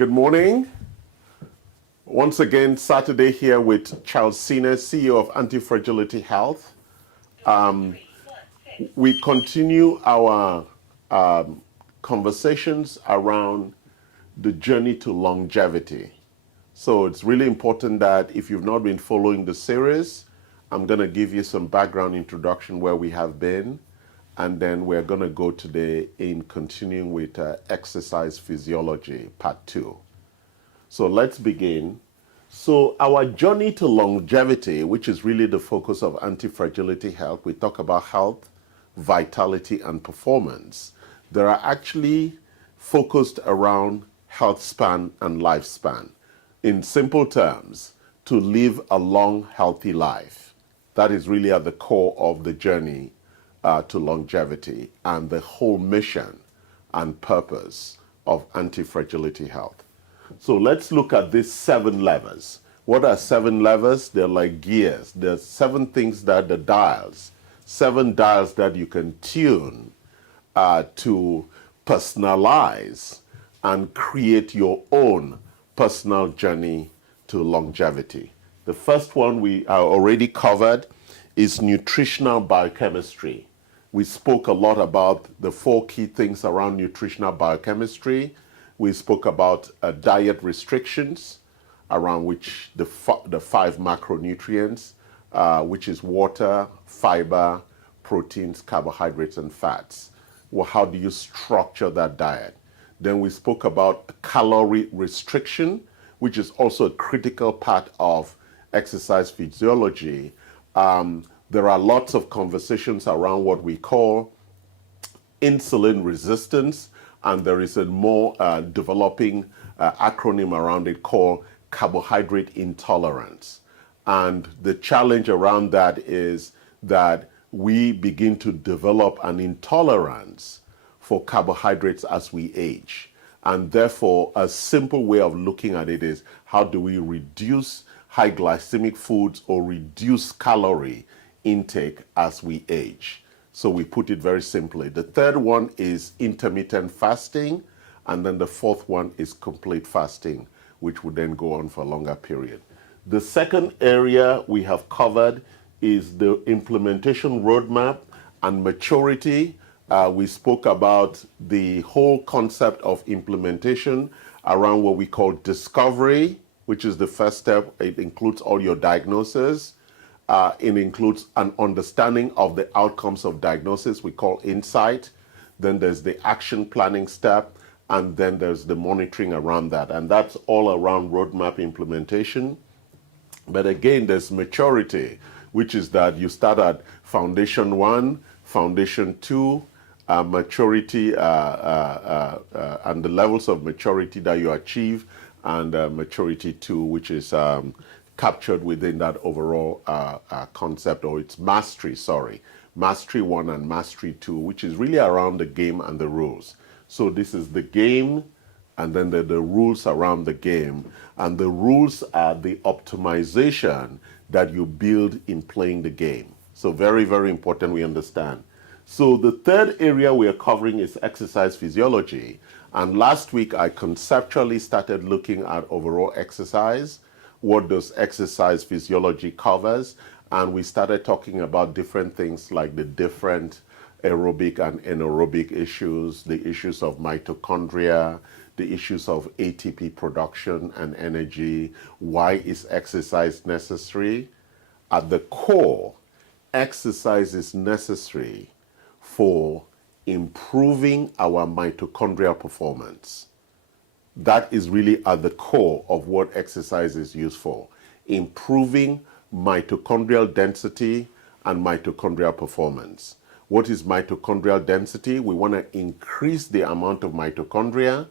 Good morning. Once again, Saturday here with Charles Sine, CEO of Anti-Fragility Health. We continue our conversations around the journey to longevity. So it's really important that if you've not been following the series, I'm going to give you some background introduction where we have been, and then we're going to go today in continuing with exercise physiology, part 2. So let's begin. So our journey to longevity, which is really the focus of Anti-Fragility Health, we talk about health, vitality, and performance. They are actually focused around health span and lifespan. In simple terms, to live a long, healthy life. That is really at the core of the journey to longevity and the whole mission and purpose of Anti-Fragility Health. So let's look at these 7 levers. What are 7 levers? They're like gears. There's 7 things that the dials, 7 dials that you can tune to personalize and create your own personal journey to longevity. The first one we are already covered is nutritional biochemistry. We spoke a lot about the 4 key things around nutritional biochemistry. We spoke about diet restrictions, around which the 5 macronutrients, which is water, fiber, proteins, carbohydrates, and fats. Well, how do you structure that diet? Then we spoke about calorie restriction, which is also a critical part of exercise physiology. There are lots of conversations around what we call insulin resistance, and there is a more developing acronym around it called carbohydrate intolerance. And the challenge around that is that we begin to develop an intolerance for carbohydrates as we age. And therefore, a simple way of looking at it is how do we reduce high glycemic foods or reduce calorie intake as we age? So we put it very simply. The third one is intermittent fasting, and then the fourth one is complete fasting, which would then go on for a longer period. The second area we have covered is the implementation roadmap and maturity. We spoke about the whole concept of implementation around what we call discovery, which is the first step. It includes all your diagnosis. It includes an understanding of the outcomes of diagnosis, we call insight. Then there's the action planning step, and then there's the monitoring around that. And that's all around roadmap implementation. But again, there's maturity, which is that you start at foundation 1, foundation 2, maturity, and the levels of maturity that you achieve, and maturity 2, which is captured within that overall concept, or it's mastery, mastery 1 and mastery 2, which is really around the game and the rules. So this is the game, and then the rules around the game, and the rules are the optimization that you build in playing the game. So very, very important we understand. So the third area we are covering is exercise physiology, and last week I conceptually started looking at overall exercise, what does exercise physiology covers, and we started talking about different things like the different aerobic and anaerobic issues, the issues of mitochondria, the issues of ATP production and energy. Why is exercise necessary? At the core, exercise is necessary for improving our mitochondrial performance. That is really at the core of what exercise is used for, improving mitochondrial density and mitochondrial performance. What is mitochondrial density? We want to increase the amount of mitochondria,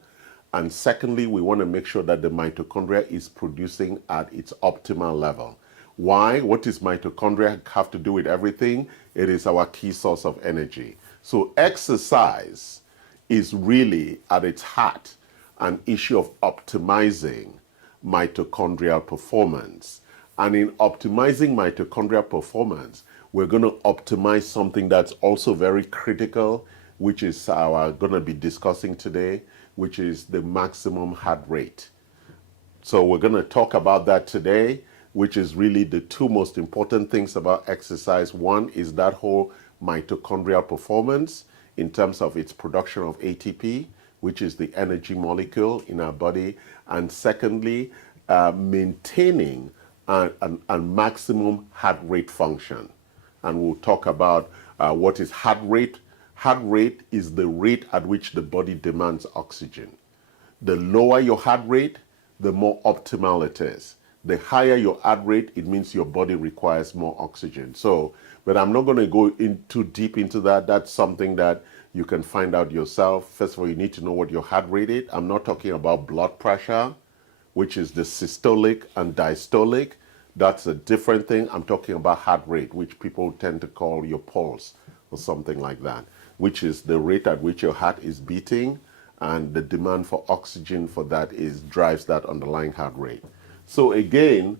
and secondly, we want to make sure that the mitochondria is producing at its optimal level. Why? What does mitochondria have to do with everything? It is our key source of energy. So exercise is really at its heart an issue of optimizing mitochondrial performance. And in optimizing mitochondrial performance, we're going to optimize something that's also very critical, which is our going to be discussing today, which is the maximum heart rate. So we're going to talk about that today, which is really the two most important things about exercise. One is that whole mitochondrial performance in terms of its production of ATP, which is the energy molecule in our body. And secondly, maintaining a maximum heart rate function. And we'll talk about what is heart rate. Heart rate is the rate at which the body demands oxygen. The lower your heart rate, the more optimal it is. The higher your heart rate, it means your body requires more oxygen. So, but I'm not going to go in too deep into that. That's something that you can find out yourself. First of all, you need to know what your heart rate is. I'm not talking about blood pressure, which is the systolic and diastolic. That's a different thing. I'm talking about heart rate, which people tend to call your pulse or something like that, which is the rate at which your heart is beating, and the demand for oxygen for that drives that underlying heart rate. So again,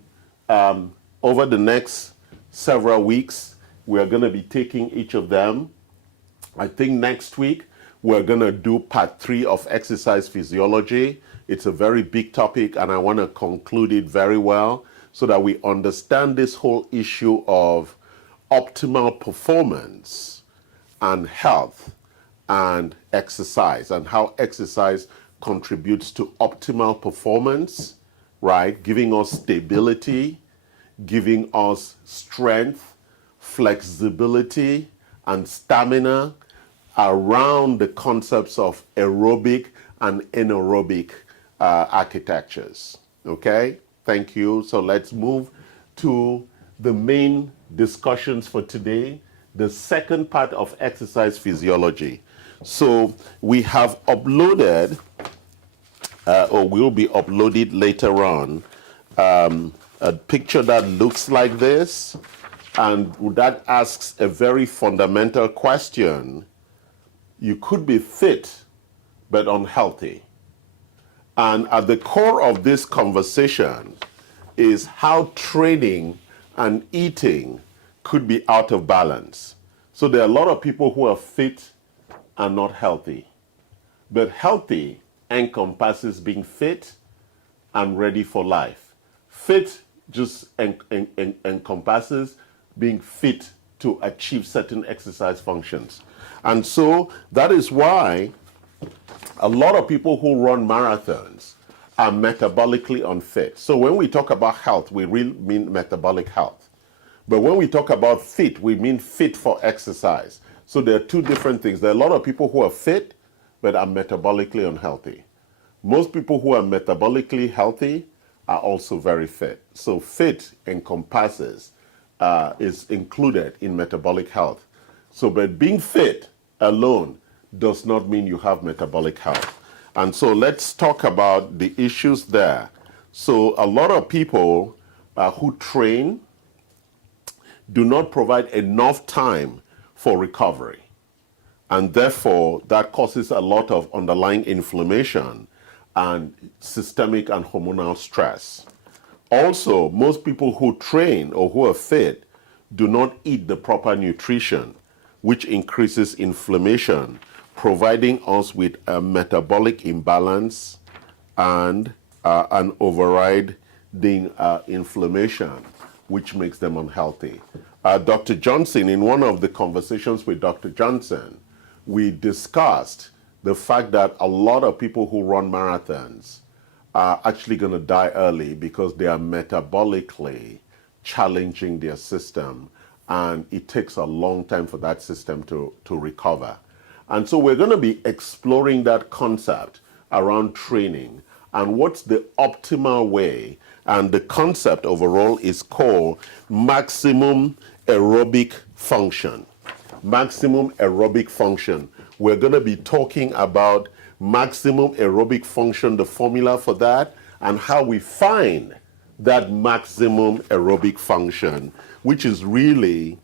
over the next several weeks, we are going to be taking each of them. I think next week, we're going to do part 3 of exercise physiology. It's a very big topic, and I want to conclude it very well so that we understand this whole issue of optimal performance and health and exercise, and how exercise contributes to optimal performance, right? Giving us stability, giving us strength, flexibility, and stamina around the concepts of aerobic and anaerobic architectures. Okay, thank you. So let's move to the main discussions for today, the second part of exercise physiology. So we have uploaded, or will be uploaded later on, a picture that looks like this, and that asks a very fundamental question. You could be fit, but unhealthy. And at the core of this conversation is how training and eating could be out of balance. So there are a lot of people who are fit and not healthy. But healthy encompasses being fit and ready for life. Fit just encompasses being fit to achieve certain exercise functions. And so that is why a lot of people who run marathons are metabolically unfit. So when we talk about health, we really mean metabolic health. But when we talk about fit, we mean fit for exercise. So there are two different things. There are a lot of people who are fit, but are metabolically unhealthy. Most people who are metabolically healthy are also very fit. So fit encompasses, is included in metabolic health. So, but being fit alone does not mean you have metabolic health. And so let's talk about the issues there. So a lot of people who train do not provide enough time for recovery. And therefore, that causes a lot of underlying inflammation and systemic and hormonal stress. Also, most people who train or who are fit do not eat the proper nutrition, which increases inflammation, providing us with a metabolic imbalance and an overriding inflammation, which makes them unhealthy. Dr. Johnson, in one of the conversations with Dr. Johnson, we discussed the fact that a lot of people who run marathons are actually going to die early because they are metabolically challenging their system, and it takes a long time for that system to recover. And so we're going to be exploring that concept around training and what's the optimal way. And the concept overall is called maximum aerobic function. Maximum aerobic function. We're going to be talking about maximum aerobic function, the formula for that, and how we find that maximum aerobic function, which is really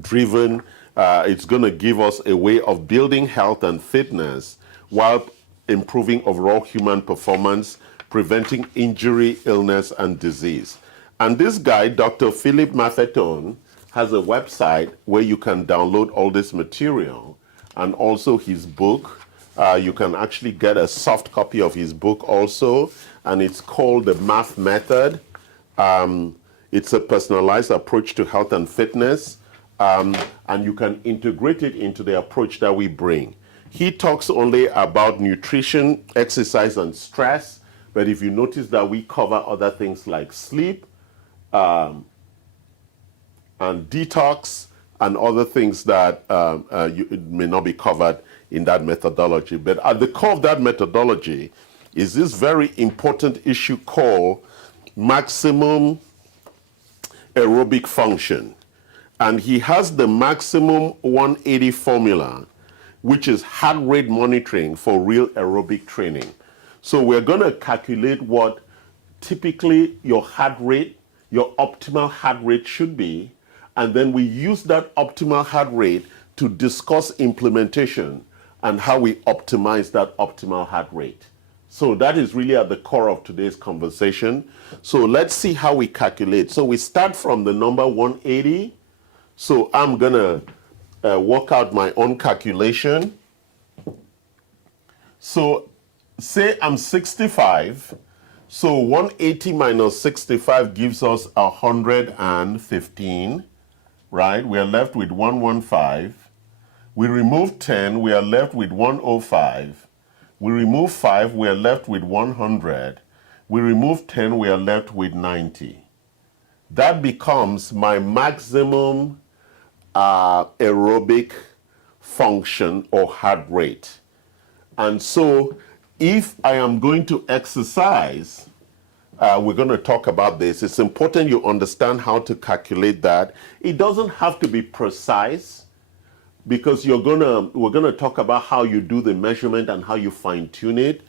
driven, it's going to give us a way of building health and fitness while improving overall human performance, preventing injury, illness, and disease. And this guy, Dr. Philip Maffetone, has a website where you can download all this material, and also his book. You can actually get a soft copy of his book also, and it's called The Math Method. It's a personalized approach to health and fitness, and you can integrate it into the approach that we bring. He talks only about nutrition, exercise, and stress, but if you notice that we cover other things like sleep and detox and other things that it may not be covered in that methodology. But at the core of that methodology is this very important issue called maximum aerobic function. And he has the maximum 180 formula, which is heart rate monitoring for real aerobic training. So we're going to calculate what typically your heart rate, your optimal heart rate should be, and then we use that optimal heart rate to discuss implementation and how we optimize that optimal heart rate. So that is really at the core of today's conversation. So let's see how we calculate. So we start from the number 180. So I'm gonna work out my own calculation. So say I'm 65. So 180 minus 65 gives us 115, right? We are left with 115. We remove 10, we are left with 105. We remove 5, we are left with 100. We remove 10, we are left with 90. That becomes my maximum aerobic function or heart rate. And so if I am going to exercise, we're going to talk about this. It's important you understand how to calculate that. It doesn't have to be precise, because we're gonna talk about how you do the measurement and how you fine tune it,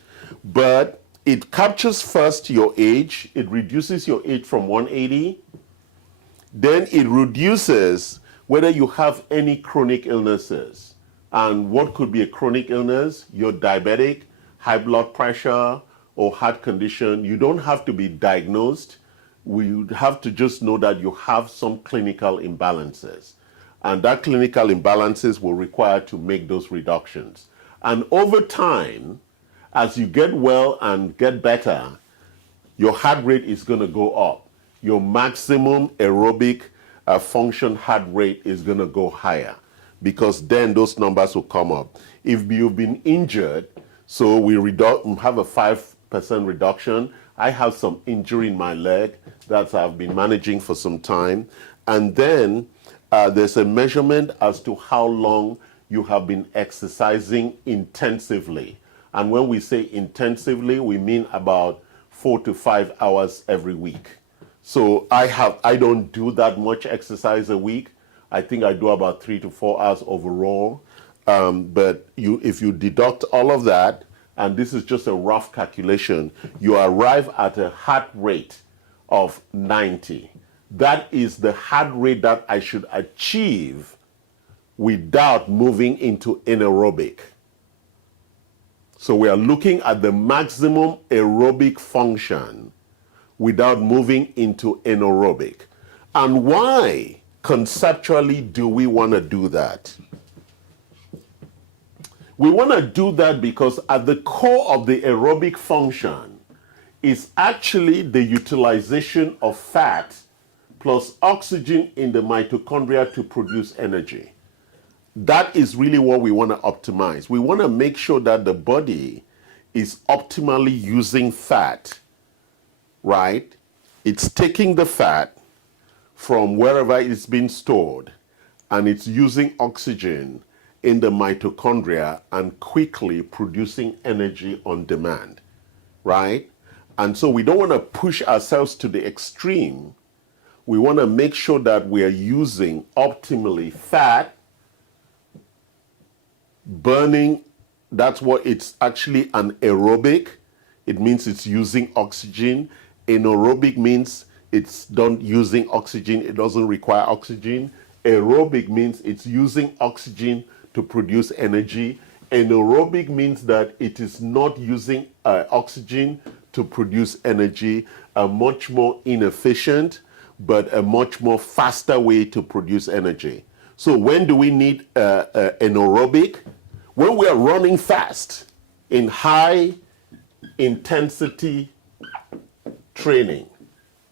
but it captures first your age. It reduces your age from 180. Then it reduces whether you have any chronic illnesses. And what could be a chronic illness? You're diabetic, high blood pressure, or heart condition. You don't have to be diagnosed. We have to just know that you have some clinical imbalances. And that clinical imbalances will require to make those reductions. And over time, as you get well and get better, your heart rate is going to go up. Your maximum aerobic function heart rate is going to go higher, because then those numbers will come up. If you've been injured, so we have a 5% reduction. I have some injury in my leg that I've been managing for some time. And then there's a measurement as to how long you have been exercising intensively. And when we say intensively, we mean about 4 to 5 hours every week. So I don't do that much exercise a week. I think I do about 3 to 4 hours overall. But if you deduct all of that, and this is just a rough calculation, you arrive at a heart rate of 90. That is the heart rate that I should achieve without moving into anaerobic. So we are looking at the maximum aerobic function without moving into anaerobic. And why conceptually do we want to do that? We want to do that because at the core of the aerobic function is actually the utilization of fat plus oxygen in the mitochondria to produce energy. That is really what we want to optimize. We want to make sure that the body is optimally using fat, right? It's taking the fat from wherever it's been stored, and it's using oxygen in the mitochondria and quickly producing energy on demand, right? And so we don't want to push ourselves to the extreme. We want to make sure that we are using optimally fat, burning. That's what it's actually an aerobic. It means it's using oxygen. Anaerobic means it's not using oxygen. It doesn't require oxygen. Aerobic means it's using oxygen to produce energy. Anaerobic means that it is not using oxygen to produce energy, a much more inefficient but a much more faster way to produce energy. So when do we need anaerobic? When we are running fast in high intensity training.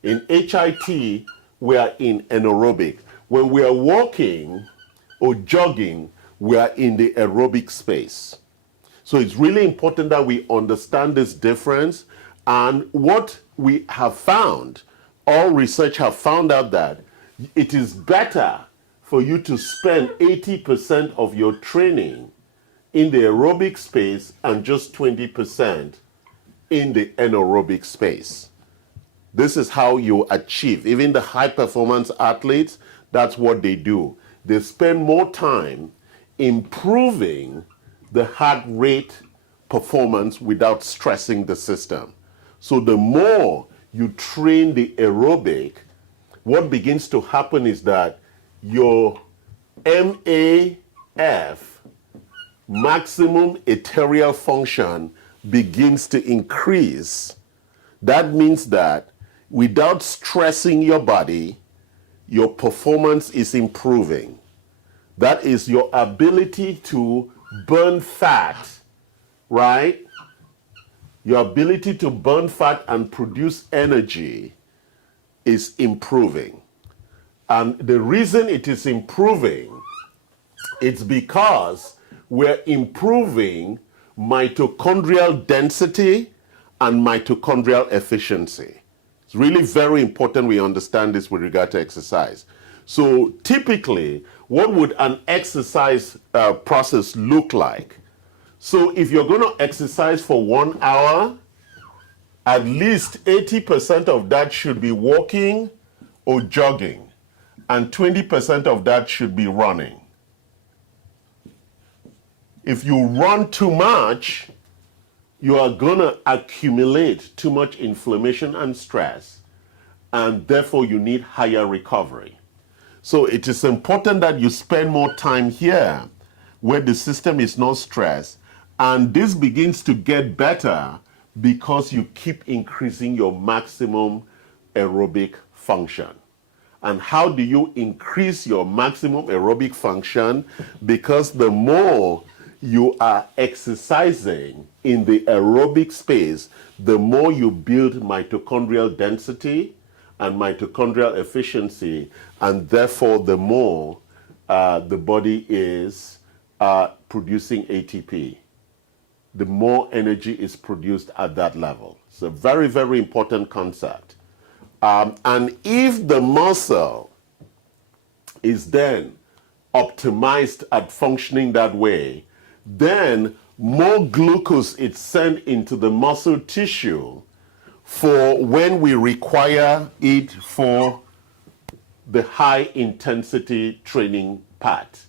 In HIT, we are in anaerobic. When we are walking or jogging, we are in the aerobic space. So it's really important that we understand this difference. And what we have found, all research have found out that it is better for you to spend 80% of your training in the aerobic space and just 20% in the anaerobic space. This is how you achieve. Even the high performance athletes, that's what they do. They spend more time improving the heart rate performance without stressing the system. So the more you train the aerobic, what begins to happen is that your MAF, maximum arterial function, begins to increase. That means that without stressing your body, your performance is improving. That is your ability to burn fat, right? Your ability to burn fat and produce energy is improving. And the reason it is improving, it's because we're improving mitochondrial density and mitochondrial efficiency. It's really very important we understand this with regard to exercise. So typically, what would an exercise process look like? So if you're going to exercise for 1 hour, at least 80% of that should be walking or jogging, and 20% of that should be running. If you run too much, you are going to accumulate too much inflammation and stress, and therefore you need higher recovery. So it is important that you spend more time here where the system is not stressed, and this begins to get better because you keep increasing your maximum aerobic function. And how do you increase your maximum aerobic function? Because the more you are exercising in the aerobic space, the more you build mitochondrial density and mitochondrial efficiency, and therefore the more the body is producing ATP. The more energy is produced at that level. It's a very, very important concept. And if the muscle is then optimized at functioning that way, then more glucose is sent into the muscle tissue for when we require it for the high intensity training part.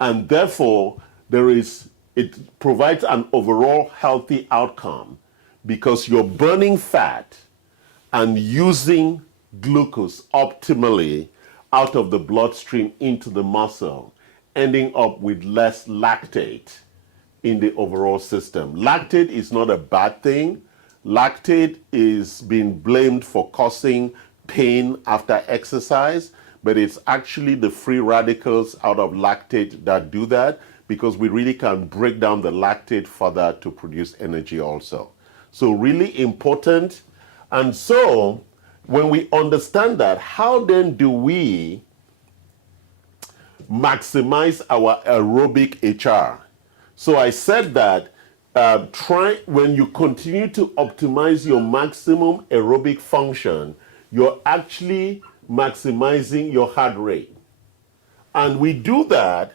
And therefore, it provides an overall healthy outcome because you're burning fat and using glucose optimally out of the bloodstream into the muscle, ending up with less lactate in the overall system. Lactate is not a bad thing. Lactate is being blamed for causing pain after exercise, but it's actually the free radicals out of lactate that do that, because we really can break down the lactate further to produce energy also. So really important. And so when we understand that, how then do we maximize our aerobic HR? So I said that when you continue to optimize your maximum aerobic function, you're actually maximizing your heart rate. And we do that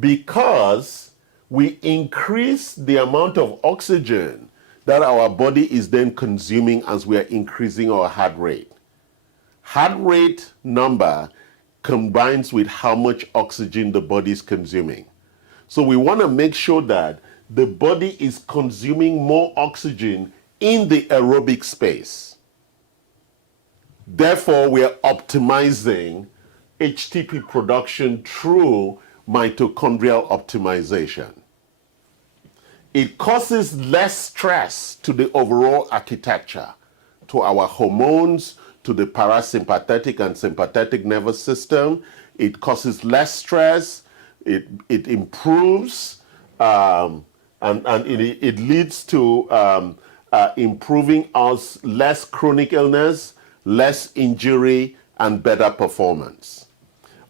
because we increase the amount of oxygen that our body is then consuming as we are increasing our heart rate. Heart rate number combines with how much oxygen the body is consuming. So we want to make sure that the body is consuming more oxygen in the aerobic space. Therefore, we are optimizing HTP production through mitochondrial optimization. It causes less stress to the overall architecture, to our hormones, to the parasympathetic and sympathetic nervous system. it causes less stress, it improves, and it leads to improving us less chronic illness, less injury, and better performance.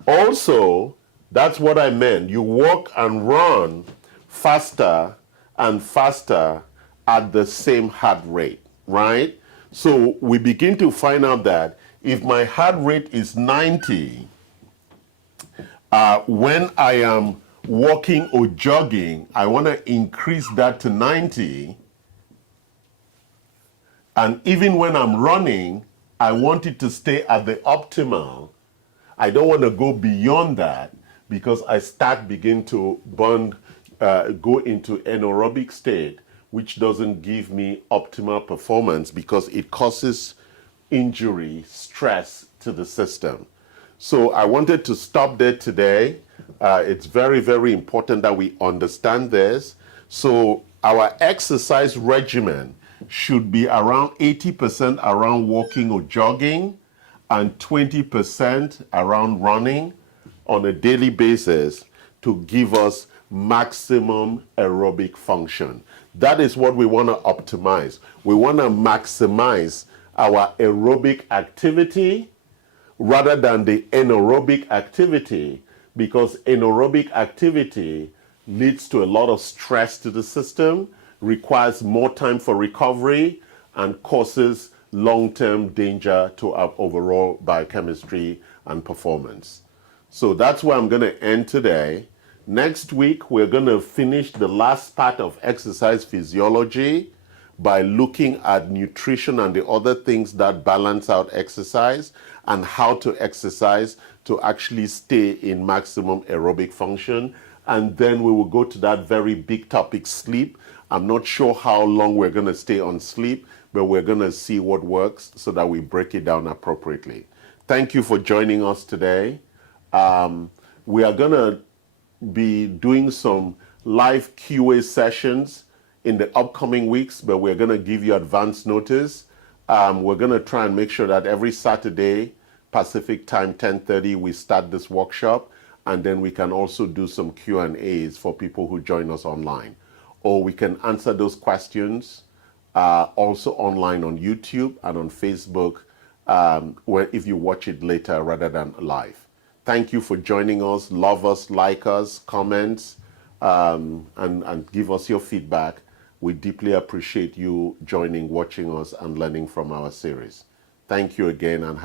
Also, that's what I meant. You walk and run faster and faster at the same heart rate, right? So we begin to find out that if my heart rate is 90, when I am walking or jogging, I want to increase that to 90. And even when I'm running, I want it to stay at the optimal. I don't want to go beyond that because I begin to go into anaerobic state, which doesn't give me optimal performance because it causes injury, stress to the system. So I wanted to stop there today. It's very, very important that we understand this. So our exercise regimen should be around 80% around walking or jogging and 20% around running on a daily basis to give us maximum aerobic function. That is what we want to optimize. We want to maximize our aerobic activity rather than the anaerobic activity, because anaerobic activity leads to a lot of stress to the system, requires more time for recovery, and causes long-term danger to our overall biochemistry and performance. So that's where I'm going to end today. Next week, we're going to finish the last part of exercise physiology by looking at nutrition and the other things that balance out exercise and how to exercise to actually stay in maximum aerobic function. And then we will go to that very big topic, sleep. I'm not sure how long we're going to stay on sleep, but we're going to see what works so that we break it down appropriately. Thank you for joining us today. We are going to be doing some live QA sessions in the upcoming weeks, but we're going to give you advance notice. We're going to try and make sure that every Saturday, Pacific time, 10:30, we start this workshop, and then we can also do some Q&As for people who join us online. Or we can answer those questions also online on YouTube and on Facebook, where if you watch it later rather than live. Thank you for joining us. Love us, like us, comments, and give us your feedback. We deeply appreciate you joining, watching us, and learning from our series. Thank you again, and have